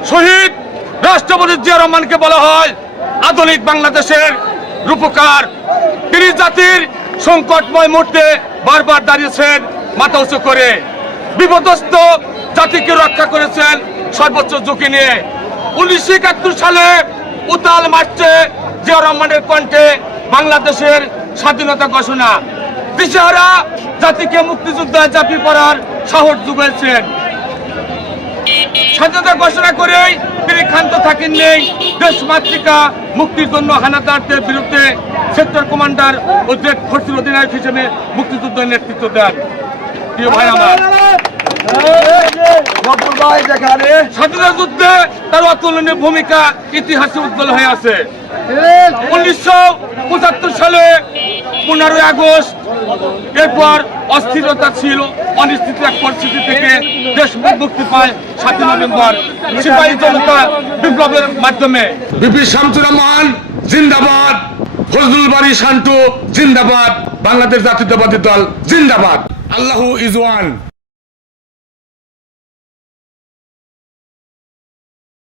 শহীদ রাষ্ট্রপতি জিয়া রহমানকে বলা হয় আধুনিক বাংলাদেশের রূপকার। তিনি জাতির সংকটময় মুহূর্তে বারবার দাঁড়িয়েছেন মাথা উঁচু করে, বিপদস্ত জাতিকে রক্ষা করেছেন সর্বোচ্চ ঝুঁকি নিয়ে। 1971 সালে উতাল মার্চে জিয়া রহমানের কণ্ঠে বাংলাদেশের স্বাধীনতা ঘোষণা। দিশেহারা জাতিকে মুক্তিযুদ্ধে ঝাঁপিয়ে পড়ার সাহস জুগিয়েছেন। স্বাধীনতা ঘোষণা করেই তিনি ক্ষান্ত থাকেননি। দেশমাতৃকা মুক্তির জন্য হানাদারদের বিরুদ্ধে সেক্টর কমান্ডার ও জেড ফোর্সের অধিনায়ক হিসেবে মুক্তিযুদ্ধের নেতৃত্ব দেন। প্রিয় ভাই আমার, স্বাধীনতা যুদ্ধে তার অতুলনীয় ভূমিকা ইতিহাসে উজ্জ্বল হয়ে আছে। 1975 সালে 15 আগস্ট, এরপর অস্থিরতা ছিল, অনিশ্চিত এক পরিস্থিতি থেকে দেশ মুক্তি পায় 7 নভেম্বর সিপাহী জনতা বিপ্লবের মাধ্যমে। বিপি শামসুর রহমান জিন্দাবাদ, ফজলুল বারী শান্টু জিন্দাবাদ, বাংলাদেশ জাতীয়তাবাদী দল জিন্দাবাদ। আল্লাহু ইজ ওয়ান।